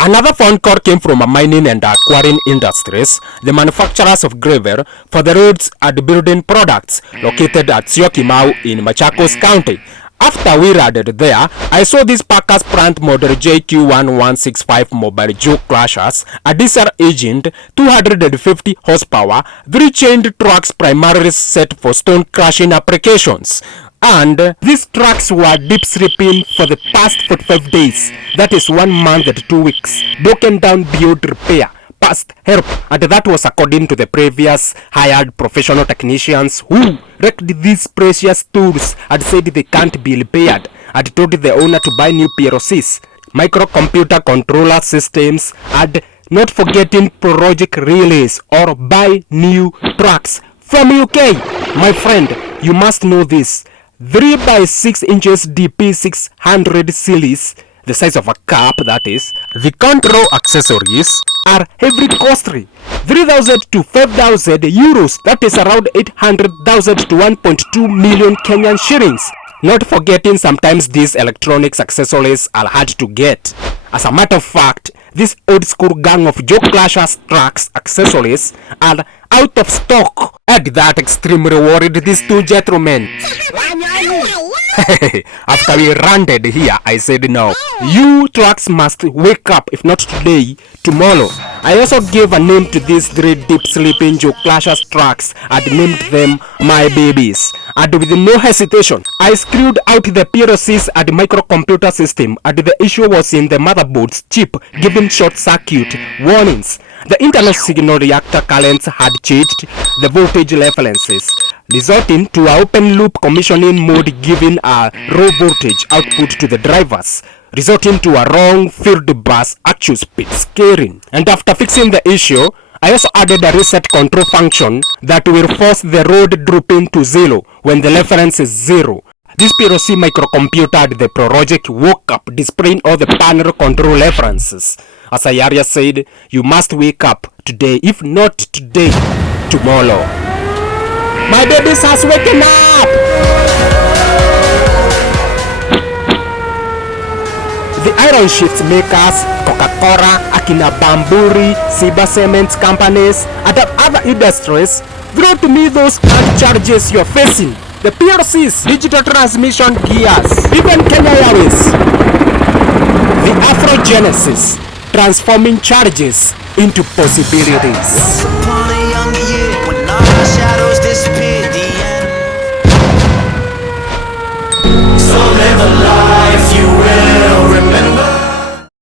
Another phone call came from a mining and quarrying industries, the manufacturers of gravel for the roads and building products located at Syokimau in Machakos County. After we landed there, I saw this Packers plant MODELLJQ1165 mobile juke crushers, a diesel engine, 250 horsepower, 3 chained trucks primarily set for stone crushing applications. And these trucks were deep sleeping for the past 45 days, that is 1 month and 2 weeks, broken down beyond repair, past help, and that was according to the previous hired professional technicians who wrecked these precious tools and said they can't be repaired, and told the owner to buy new PLCs, microcomputer controller systems, and not forgetting project relays or buy new trucks from UK. My friend, you must know this. 3 by 6 inches Dp680 series, the size of a cup that is. The control accessories are heavily costly, 3,000 to 5,000 euros, that is around 800,000 to 1.2 million Kenyan shillings. Not forgetting sometimes these electronics accessories are hard to get. As a matter of fact, this old school gang of Joe Clashers trucks accessories are out of stock. And that extremely worried these two gentlemen. After we landed here, I said no. You trucks must wake up, if not today, tomorrow. I also gave a name to these 3 deep sleeping Joe Clashers trucks and named them my babies. And with no hesitation, I screwed out the PLCs and microcomputer system, and the issue was in the motherboard's chip giving short circuit warnings. The internal signal reactor currents had changed the voltage references, resulting to an open loop commissioning mode giving a low voltage output to the drivers, resulting to a wrong field bus actual speed scaling. And after fixing the issue, I also added a reset control function that will force the load dropping to 0 when the reference is 0. This PLC microcomputer and the project woke up displaying all the panel control references. As I earlier said, you must wake up today, if not today, tomorrow. My babies has waken up! The iron sheet makers, Coca-Cola, Akina Bamburi, Siba Cement companies, and other industries, throw to me those hard charges you're facing. The PLCs, digital transmission gears, even Kenya Airways. The Afrogenesis, transforming charges into possibilities.